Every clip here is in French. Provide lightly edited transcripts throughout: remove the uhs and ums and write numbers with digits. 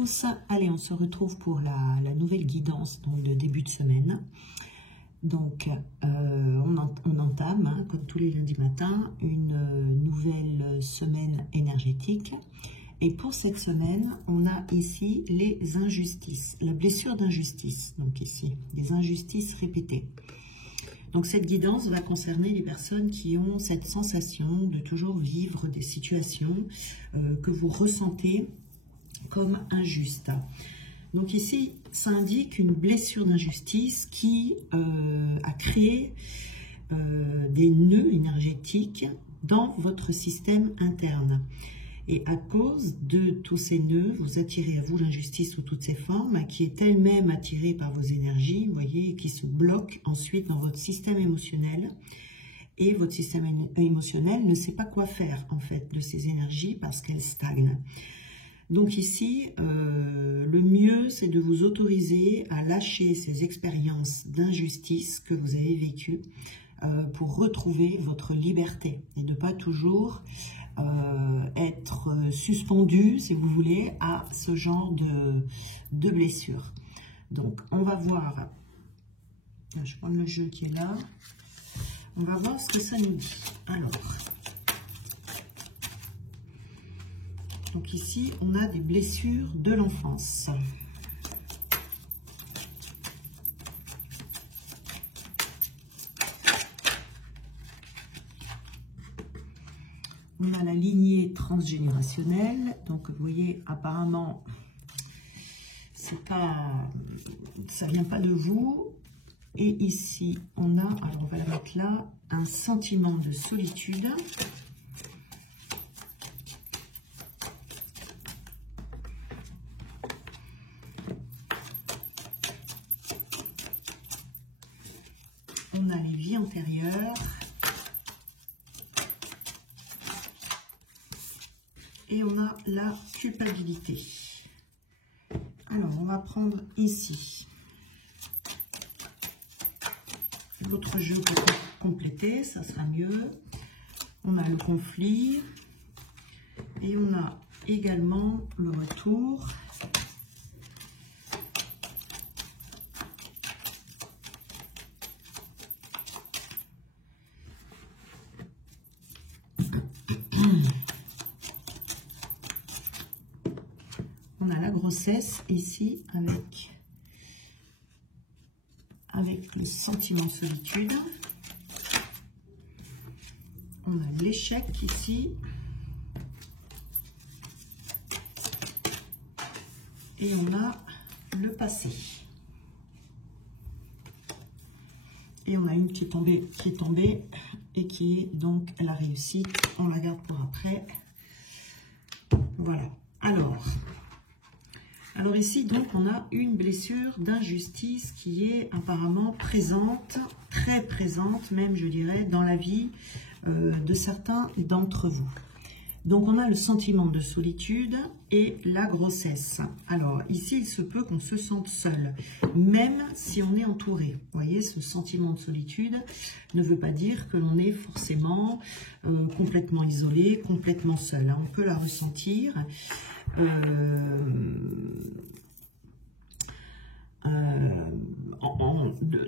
tous. Allez, on se retrouve pour la nouvelle guidance donc, de début de semaine. Donc, on entame, hein, comme tous les lundis matins, une nouvelle semaine énergétique. Et pour cette semaine, on a ici les injustices, la blessure d'injustice. Donc ici, des injustices répétées. Donc cette guidance va concerner les personnes qui ont cette sensation de toujours vivre des situations que vous ressentez comme injustes. Donc ici, ça indique une blessure d'injustice qui a créé des nœuds énergétiques dans votre système interne. Et à cause de tous ces nœuds, vous attirez à vous l'injustice sous toutes ses formes, qui est elle-même attirée par vos énergies, vous voyez, et qui se bloque ensuite dans votre système émotionnel. Et votre système émotionnel ne sait pas quoi faire, en fait, de ces énergies parce qu'elles stagnent. Donc ici, le mieux, c'est de vous autoriser à lâcher ces expériences d'injustice que vous avez vécues pour retrouver votre liberté et de ne pas toujours être suspendu, si vous voulez, à ce genre de blessure. Donc, on va voir, je prends le jeu qui est là, on va voir ce que ça nous dit. Alors, donc ici, on a des blessures de l'enfance. On a la lignée transgénérationnelle, donc vous voyez, apparemment, ça vient pas de vous. Et ici, on a, alors on va la mettre là, un sentiment de solitude. On a les vies antérieures. Et on a la culpabilité. Alors, on va prendre ici votre jeu pour compléter, ça sera mieux. On a le conflit. Et on a également le retour. On a la grossesse ici avec le sentiment de solitude. On a l'échec ici. Et on a le passé. Et on a une qui est tombée et qui est donc la réussite. On la garde pour après. Voilà. Alors ici, donc, on a une blessure d'injustice qui est apparemment présente, très présente, même je dirais, dans la vie de certains d'entre vous. Donc on a le sentiment de solitude et la grossesse. Alors ici, il se peut qu'on se sente seul, même si on est entouré. Vous voyez, ce sentiment de solitude ne veut pas dire que l'on est forcément complètement isolé, complètement seul. Hein. On peut la ressentir.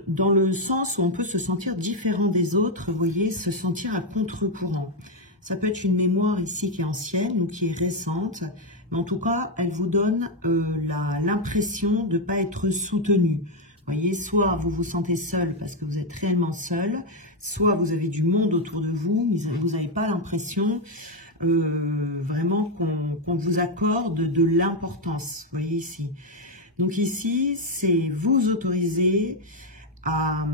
Dans le sens où on peut se sentir différent des autres, vous voyez, se sentir à contre-courant. Ça peut être une mémoire ici qui est ancienne ou qui est récente, mais en tout cas, elle vous donne l'impression de ne pas être soutenu. Vous voyez, soit vous vous sentez seul parce que vous êtes réellement seul, soit vous avez du monde autour de vous, mais vous n'avez pas l'impression vraiment qu'on vous accorde de l'importance. Vous voyez ici. Donc ici, c'est vous autoriser à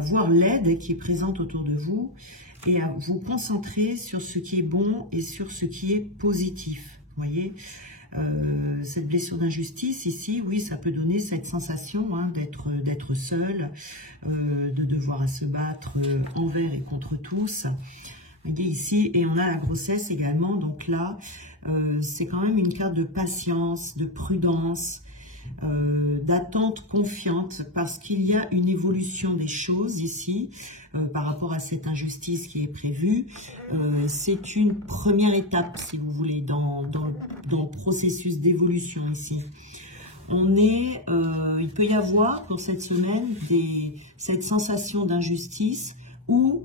voir l'aide qui est présente autour de vous et à vous concentrer sur ce qui est bon et sur ce qui est positif. Vous voyez, cette blessure d'injustice ici, oui, ça peut donner cette sensation hein, d'être seul, de devoir se battre envers et contre tous. Vous voyez ici, et on a la grossesse également, donc là, c'est quand même une carte de patience, de prudence. d'attente confiante, parce qu'il y a une évolution des choses ici, par rapport à cette injustice qui est prévue. C'est une première étape, si vous voulez, dans le processus d'évolution ici. Il peut y avoir pour cette semaine cette sensation d'injustice ou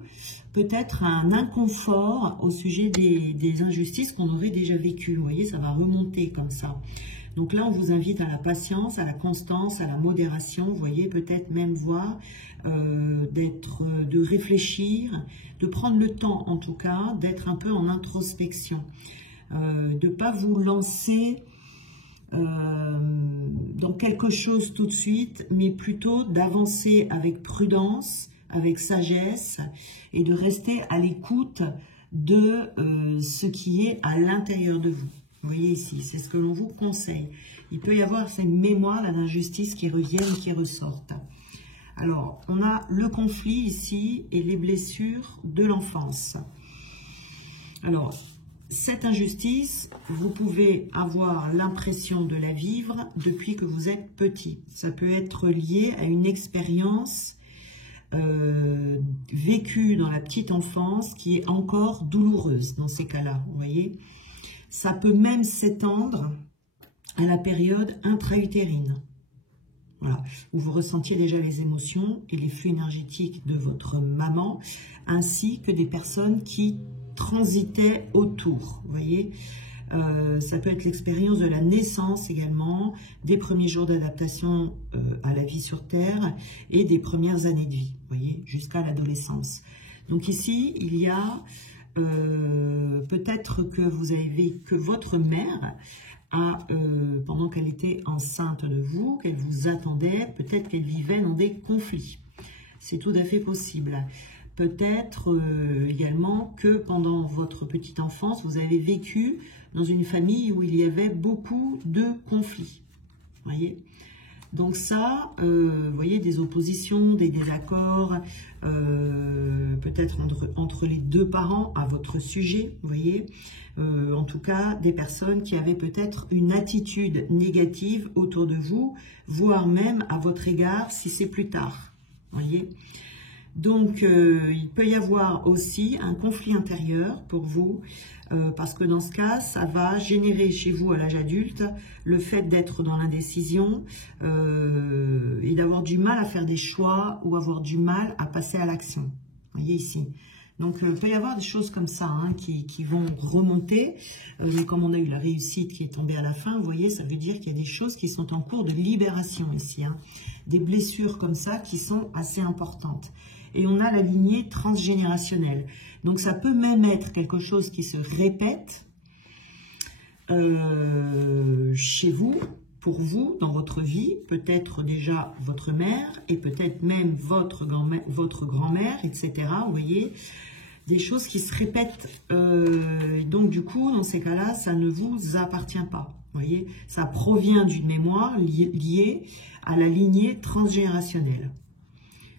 peut-être un inconfort au sujet des injustices qu'on aurait déjà vécues. Vous voyez, ça va remonter comme ça. Donc là, on vous invite à la patience, à la constance, à la modération. Vous voyez, peut-être même voir, de réfléchir, de prendre le temps en tout cas, d'être un peu en introspection. De ne pas vous lancer dans quelque chose tout de suite, mais plutôt d'avancer avec prudence, avec sagesse, et de rester à l'écoute de ce qui est à l'intérieur de vous. Vous voyez ici, c'est ce que l'on vous conseille. Il peut y avoir ces mémoires d'injustice qui reviennent, qui ressortent. Alors, on a le conflit ici et les blessures de l'enfance. Alors, cette injustice, vous pouvez avoir l'impression de la vivre depuis que vous êtes petit. Ça peut être lié à une expérience vécue dans la petite enfance qui est encore douloureuse dans ces cas-là, vous voyez. Ça peut même s'étendre à la période intra-utérine, voilà, où vous ressentiez déjà les émotions et les flux énergétiques de votre maman, ainsi que des personnes qui transitaient autour, vous voyez. Ça peut être l'expérience de la naissance également, des premiers jours d'adaptation à la vie sur Terre et des premières années de vie, vous voyez, jusqu'à l'adolescence. Donc ici, il y a peut-être que votre mère a, pendant qu'elle était enceinte de vous, qu'elle vous attendait, peut-être qu'elle vivait dans des conflits. C'est tout à fait possible. Peut-être également que pendant votre petite enfance, vous avez vécu dans une famille où il y avait beaucoup de conflits. Voyez. Donc ça, vous voyez, des oppositions, des désaccords, peut-être entre les deux parents à votre sujet, vous voyez. En tout cas, des personnes qui avaient peut-être une attitude négative autour de vous, voire même à votre égard si c'est plus tard, vous voyez. Donc, il peut y avoir aussi un conflit intérieur pour vous, parce que dans ce cas, ça va générer chez vous à l'âge adulte le fait d'être dans l'indécision et d'avoir du mal à faire des choix ou avoir du mal à passer à l'action. Vous voyez ici. Donc, il peut y avoir des choses comme ça qui vont remonter. Mais comme on a eu la réussite qui est tombée à la fin, vous voyez, ça veut dire qu'il y a des choses qui sont en cours de libération ici. Des blessures comme ça qui sont assez importantes. Et on a la lignée transgénérationnelle. Donc, ça peut même être quelque chose qui se répète chez vous, pour vous, dans votre vie. Peut-être déjà votre mère et peut-être même votre grand-mère, etc. Vous voyez, des choses qui se répètent. Donc, du coup, dans ces cas-là, ça ne vous appartient pas. Vous voyez, ça provient d'une mémoire liée à la lignée transgénérationnelle.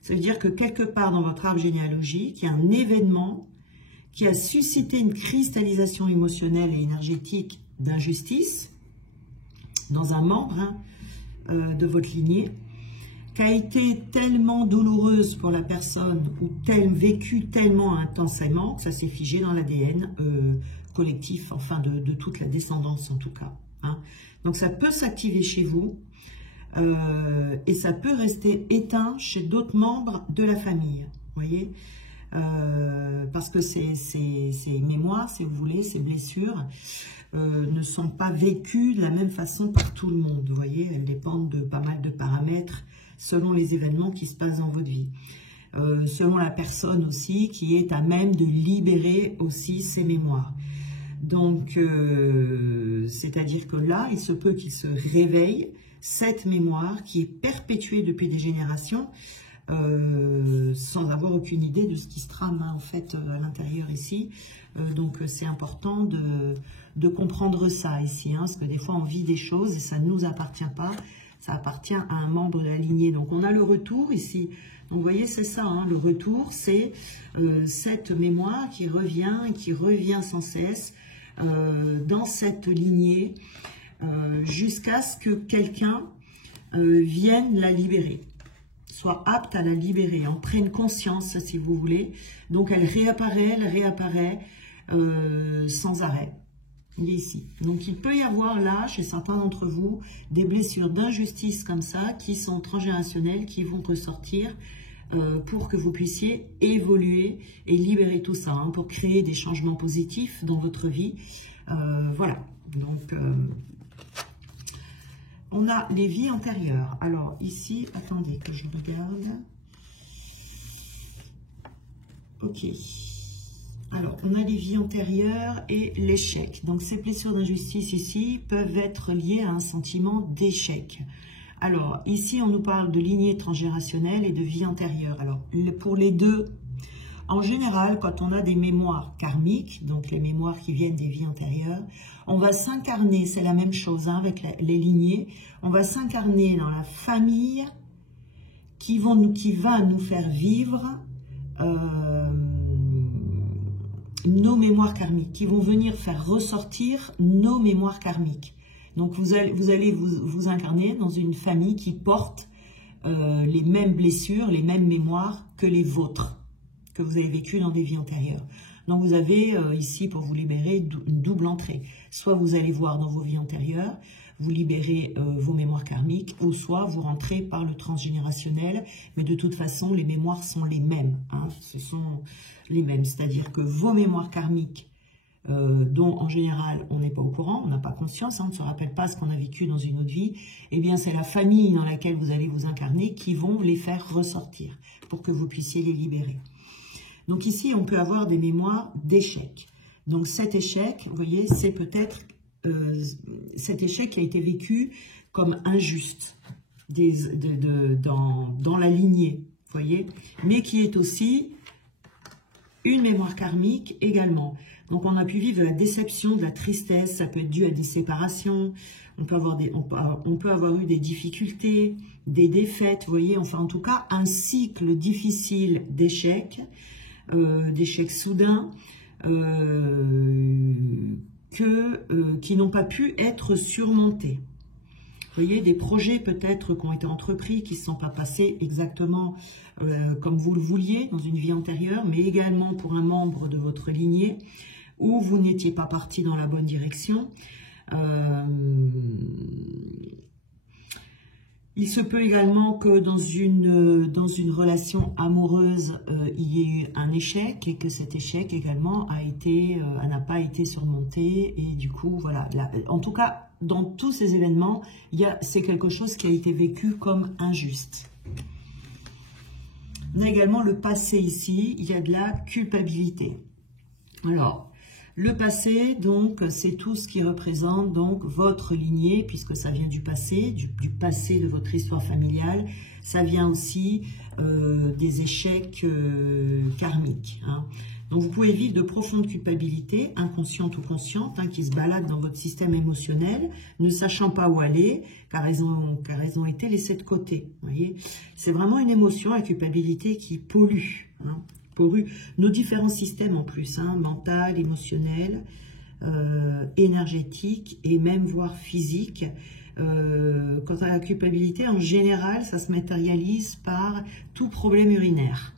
Ça veut dire que quelque part dans votre arbre généalogique, il y a un événement qui a suscité une cristallisation émotionnelle et énergétique d'injustice dans un membre de votre lignée, qui a été tellement douloureuse pour la personne ou vécue tellement intensément que ça s'est figé dans l'ADN collectif, enfin de toute la descendance en tout cas. Donc ça peut s'activer chez vous. Et ça peut rester éteint chez d'autres membres de la famille, vous voyez, parce que ces mémoires, si vous voulez, ces blessures ne sont pas vécues de la même façon par tout le monde, vous voyez, elles dépendent de pas mal de paramètres selon les événements qui se passent dans votre vie, selon la personne aussi qui est à même de libérer aussi ses mémoires. Donc, c'est-à-dire que là, il se peut qu'il se réveille cette mémoire qui est perpétuée depuis des générations sans avoir aucune idée de ce qui se trame en fait à l'intérieur ici. Donc c'est important de comprendre ça ici, parce que des fois on vit des choses et ça ne nous appartient pas, ça appartient à un membre de la lignée. Donc on a le retour ici. Donc vous voyez, c'est ça, le retour, c'est cette mémoire qui revient sans cesse dans cette lignée, jusqu'à ce que quelqu'un viennent la libérer, soient aptes à la libérer, en prennent conscience si vous voulez. Donc elle réapparaît sans arrêt. Il est ici. Donc il peut y avoir là, chez certains d'entre vous, des blessures d'injustice comme ça, qui sont transgénérationnelles, qui vont ressortir pour que vous puissiez évoluer et libérer tout ça, hein, pour créer des changements positifs dans votre vie. Voilà. Donc, on a les vies antérieures. Alors ici, attendez que je regarde. Ok. Alors, on a les vies antérieures et l'échec. Donc, ces blessures d'injustice ici peuvent être liées à un sentiment d'échec. Alors, ici, on nous parle de lignée transgénérationnelle et de vie antérieure. Alors, pour les deux, en général, quand on a des mémoires karmiques, donc les mémoires qui viennent des vies antérieures, on va s'incarner, c'est la même chose hein, avec les lignées, on va s'incarner dans la famille qui va nous faire vivre nos mémoires karmiques, qui vont venir faire ressortir nos mémoires karmiques. Donc vous allez vous incarner dans une famille qui porte les mêmes blessures, les mêmes mémoires que les vôtres, que vous avez vécues dans des vies antérieures. Donc vous avez ici, pour vous libérer, une double entrée. Soit vous allez voir dans vos vies antérieures, vous libérez vos mémoires karmiques, ou soit vous rentrez par le transgénérationnel, mais de toute façon, les mémoires sont les mêmes. Hein, ce sont les mêmes, c'est-à-dire que vos mémoires karmiques, dont en général on n'est pas au courant, on n'a pas conscience, hein, on ne se rappelle pas ce qu'on a vécu dans une autre vie, eh bien c'est la famille dans laquelle vous allez vous incarner qui vont les faire ressortir pour que vous puissiez les libérer. Donc ici on peut avoir des mémoires d'échec. Donc cet échec, vous voyez, c'est peut-être cet échec qui a été vécu comme injuste dans la lignée, vous voyez, mais qui est aussi une mémoire karmique également. Donc on a pu vivre de la déception, de la tristesse, ça peut être dû à des séparations, on peut avoir eu des difficultés, des défaites, vous voyez, enfin en tout cas un cycle difficile d'échecs, d'échecs soudains, qui n'ont pas pu être surmontés. Vous voyez, des projets peut-être qui ont été entrepris, qui ne se sont pas passés exactement comme vous le vouliez dans une vie antérieure, mais également pour un membre de votre lignée, où vous n'étiez pas parti dans la bonne direction. Il se peut également que dans une relation amoureuse, il y ait eu un échec et que cet échec également n'a pas été surmonté. Et du coup, voilà. En tout cas, dans tous ces événements, c'est quelque chose qui a été vécu comme injuste. On a également le passé ici. Il y a de la culpabilité. Alors, le passé, donc, c'est tout ce qui représente donc votre lignée, puisque ça vient du passé, du passé de votre histoire familiale. Ça vient aussi des échecs karmiques. Hein. Donc, vous pouvez vivre de profondes culpabilités, inconscientes ou conscientes, hein, qui se baladent dans votre système émotionnel, ne sachant pas où aller, car elles ont été laissées de côté. Vous voyez, c'est vraiment une émotion, la culpabilité, qui pollue. Hein. Nos différents systèmes en plus, hein, mental, émotionnel, énergétique et même voire physique. Quant à la culpabilité, en général, ça se matérialise par tout problème urinaire,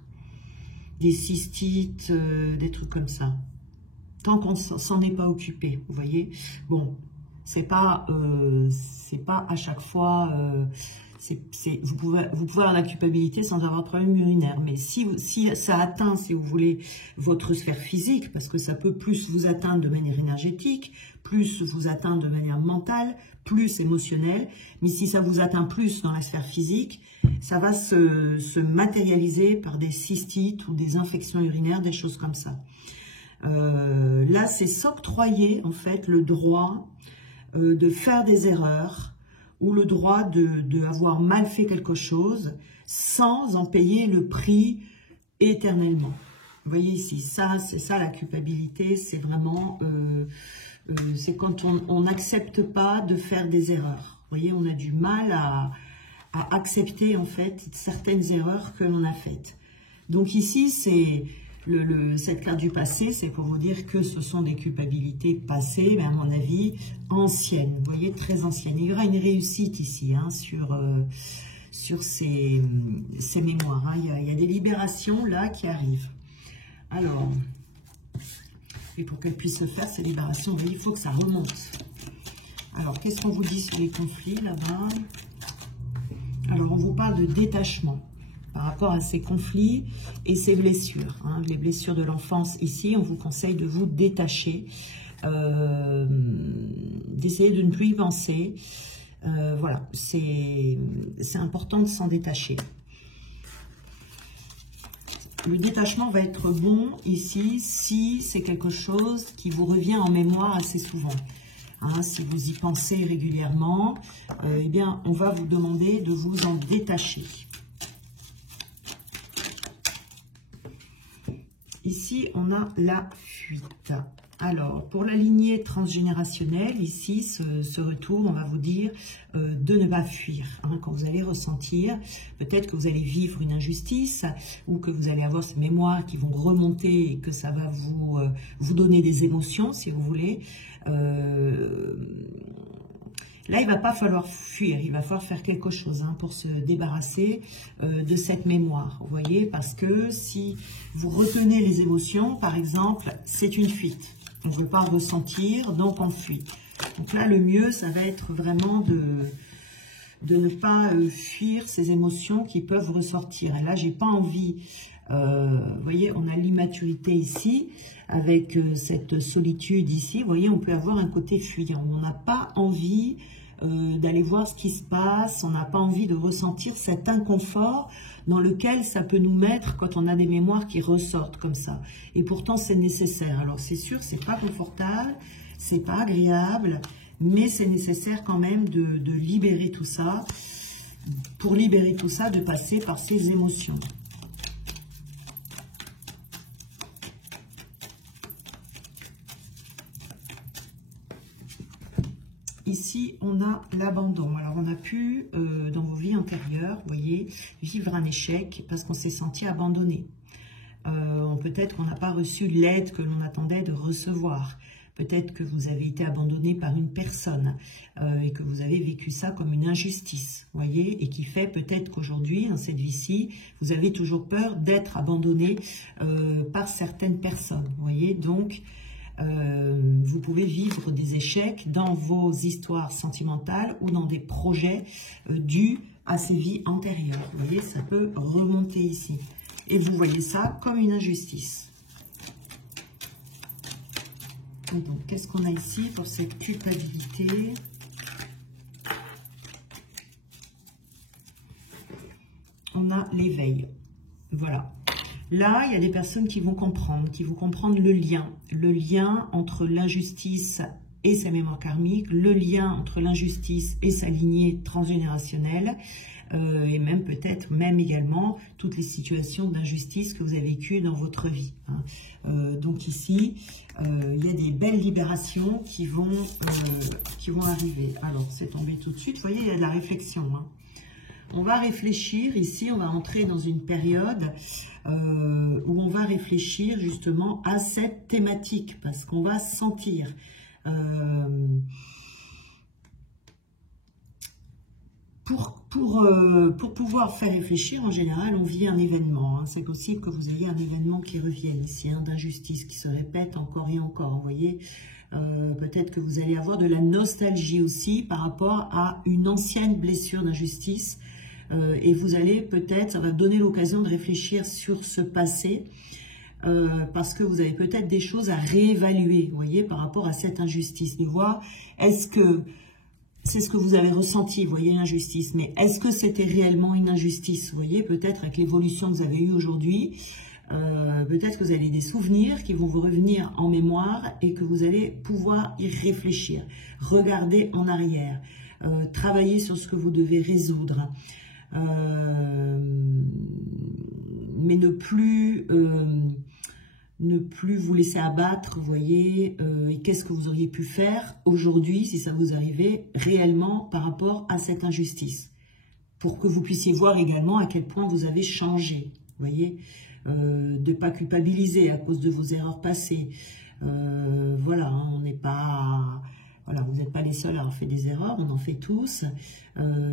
des cystites, des trucs comme ça. Tant qu'on s'en est pas occupé, vous voyez. Bon, c'est pas à chaque fois. Vous pouvez avoir la culpabilité sans avoir de problème urinaire, mais si ça atteint, si vous voulez, votre sphère physique, parce que ça peut plus vous atteindre de manière énergétique, plus vous atteindre de manière mentale, plus émotionnelle, mais si ça vous atteint plus dans la sphère physique, ça va se matérialiser par des cystites ou des infections urinaires, des choses comme ça. Là, c'est s'octroyer en fait le droit de faire des erreurs, ou le droit d'avoir mal fait quelque chose sans en payer le prix éternellement. Vous voyez ici, c'est ça la culpabilité, c'est vraiment, c'est quand on n'accepte pas de faire des erreurs. Vous voyez, on a du mal à accepter en fait certaines erreurs que l'on a faites. Donc ici, cette carte du passé, c'est pour vous dire que ce sont des culpabilités passées, mais à mon avis, anciennes. Vous voyez, très anciennes. Il y aura une réussite ici hein, sur ces mémoires. Hein. Il y a des libérations là qui arrivent. Alors, et pour qu'elles puissent se faire, ces libérations, vous voyez, il faut que ça remonte. Alors, qu'est-ce qu'on vous dit sur les conflits là-bas? Alors, on vous parle de détachement par rapport à ces conflits et ces blessures. Hein. Les blessures de l'enfance, ici, on vous conseille de vous détacher, d'essayer de ne plus y penser. Voilà, c'est important de s'en détacher. Le détachement va être bon ici si c'est quelque chose qui vous revient en mémoire assez souvent. Hein, si vous y pensez régulièrement, eh bien, on va vous demander de vous en détacher. Ici, on a la fuite. Alors, pour la lignée transgénérationnelle, ici, ce retour, on va vous dire de ne pas fuir. Hein, quand vous allez ressentir, peut-être que vous allez vivre une injustice ou que vous allez avoir ces mémoires qui vont remonter et que ça va vous donner des émotions, si vous voulez. Là, il ne va pas falloir fuir, il va falloir faire quelque chose hein, pour se débarrasser de cette mémoire. Vous voyez, parce que si vous retenez les émotions, par exemple, c'est une fuite. On ne veut pas ressentir, donc on fuit. Donc là, le mieux, ça va être vraiment de ne pas fuir ces émotions qui peuvent ressortir. Et là, j'ai pas envie... vous voyez, on a l'immaturité ici, avec cette solitude ici. Vous voyez, on peut avoir un côté fuyant. On n'a pas envie d'aller voir ce qui se passe. On n'a pas envie de ressentir cet inconfort dans lequel ça peut nous mettre quand on a des mémoires qui ressortent comme ça. Et pourtant, c'est nécessaire. Alors, c'est sûr, c'est pas confortable, c'est pas agréable, mais c'est nécessaire quand même de libérer tout ça. Pour libérer tout ça, de passer par ces émotions. Ici, on a l'abandon. Alors, on a pu, dans vos vies antérieures, vous voyez, vivre un échec parce qu'on s'est senti abandonné. Peut-être qu'on n'a pas reçu l'aide que l'on attendait de recevoir. Peut-être que vous avez été abandonné par une personne et que vous avez vécu ça comme une injustice, vous voyez, et qui fait peut-être qu'aujourd'hui, dans cette vie-ci, vous avez toujours peur d'être abandonné par certaines personnes, vous voyez, donc... vous pouvez vivre des échecs dans vos histoires sentimentales ou dans des projets dus à ces vies antérieures. Vous voyez, ça peut remonter ici. Et vous voyez ça comme une injustice. Donc, qu'est-ce qu'on a ici pour cette culpabilité? On a l'éveil. Voilà. Là, il y a des personnes qui vont comprendre le lien entre l'injustice et sa mémoire karmique, le lien entre l'injustice et sa lignée transgénérationnelle, et même peut-être, même également, toutes les situations d'injustice que vous avez vécues dans votre vie. Hein. Donc ici, il y a des belles libérations qui vont arriver. Alors, c'est tombé tout de suite. Vous voyez, il y a de la réflexion. Hein. On va réfléchir, ici, on va entrer dans une période où on va réfléchir justement à cette thématique, parce qu'on va sentir... Pour pouvoir faire réfléchir, en général, on vit un événement. Hein. C'est possible que vous ayez un événement qui revienne ici, hein, d'injustice, qui se répète encore et encore. Vous voyez, peut-être que vous allez avoir de la nostalgie aussi par rapport à une ancienne blessure d'injustice. Et vous allez peut-être, ça va donner l'occasion de réfléchir sur ce passé, parce que vous avez peut-être des choses à réévaluer, vous voyez, par rapport à cette injustice. De voir, est-ce que c'est ce que vous avez ressenti, vous voyez, l'injustice, mais est-ce que c'était réellement une injustice? Vous voyez, peut-être avec l'évolution que vous avez eue aujourd'hui, peut-être que vous avez des souvenirs qui vont vous revenir en mémoire et que vous allez pouvoir y réfléchir, regarder en arrière, travailler sur ce que vous devez résoudre. Mais ne plus vous laisser abattre, vous voyez, et qu'est-ce que vous auriez pu faire aujourd'hui si ça vous arrivait réellement par rapport à cette injustice, pour que vous puissiez voir également à quel point vous avez changé, vous voyez. de ne pas culpabiliser à cause de vos erreurs passées. Voilà, hein, on n'est pas... Voilà, vous n'êtes pas les seuls à avoir fait des erreurs, on en fait tous.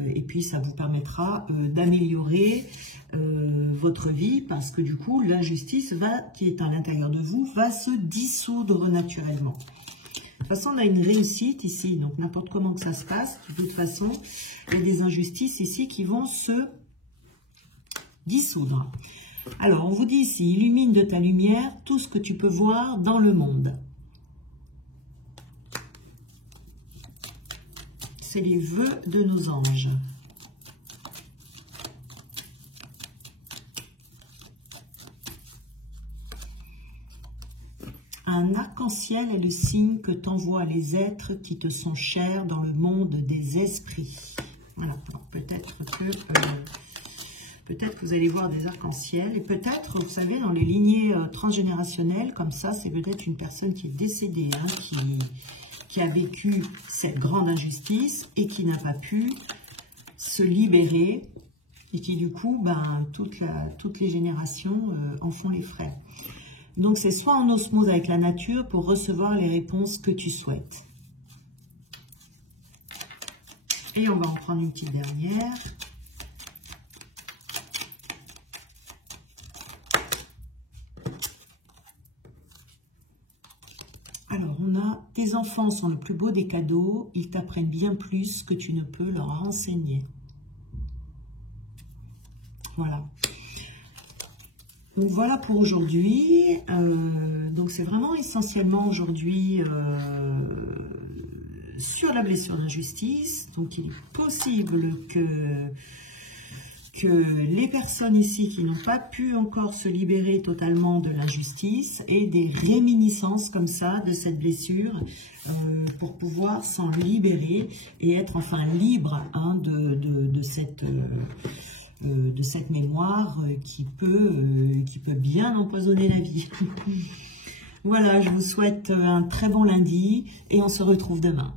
Et puis, ça vous permettra d'améliorer votre vie parce que du coup, l'injustice qui est à l'intérieur de vous va se dissoudre naturellement. De toute façon, on a une réussite ici, donc n'importe comment que ça se passe, de toute façon, il y a des injustices ici qui vont se dissoudre. Alors, on vous dit ici, illumine de ta lumière tout ce que tu peux voir dans le monde. C'est les vœux de nos anges. Un arc-en-ciel est le signe que t'envoient les êtres qui te sont chers dans le monde des esprits. Voilà, peut-être que vous allez voir des arcs-en-ciel. Et peut-être, vous savez, dans les lignées transgénérationnelles, comme ça, c'est peut-être une personne qui est décédée, hein, qui a vécu cette grande injustice et qui n'a pas pu se libérer et qui du coup, ben, toutes les générations en font les frais. Donc c'est soit en osmose avec la nature pour recevoir les réponses que tu souhaites. Et on va en prendre une petite dernière. Alors, on a « Tes enfants sont le plus beau des cadeaux, ils t'apprennent bien plus que tu ne peux leur enseigner. » Voilà. Donc, voilà pour aujourd'hui. Donc, c'est vraiment essentiellement aujourd'hui sur la blessure d'injustice. Donc, il est possible que les personnes ici qui n'ont pas pu encore se libérer totalement de l'injustice aient des réminiscences comme ça de cette blessure pour pouvoir s'en libérer et être enfin libre, hein, de cette mémoire qui peut bien empoisonner la vie. Voilà, je vous souhaite un très bon lundi et on se retrouve demain.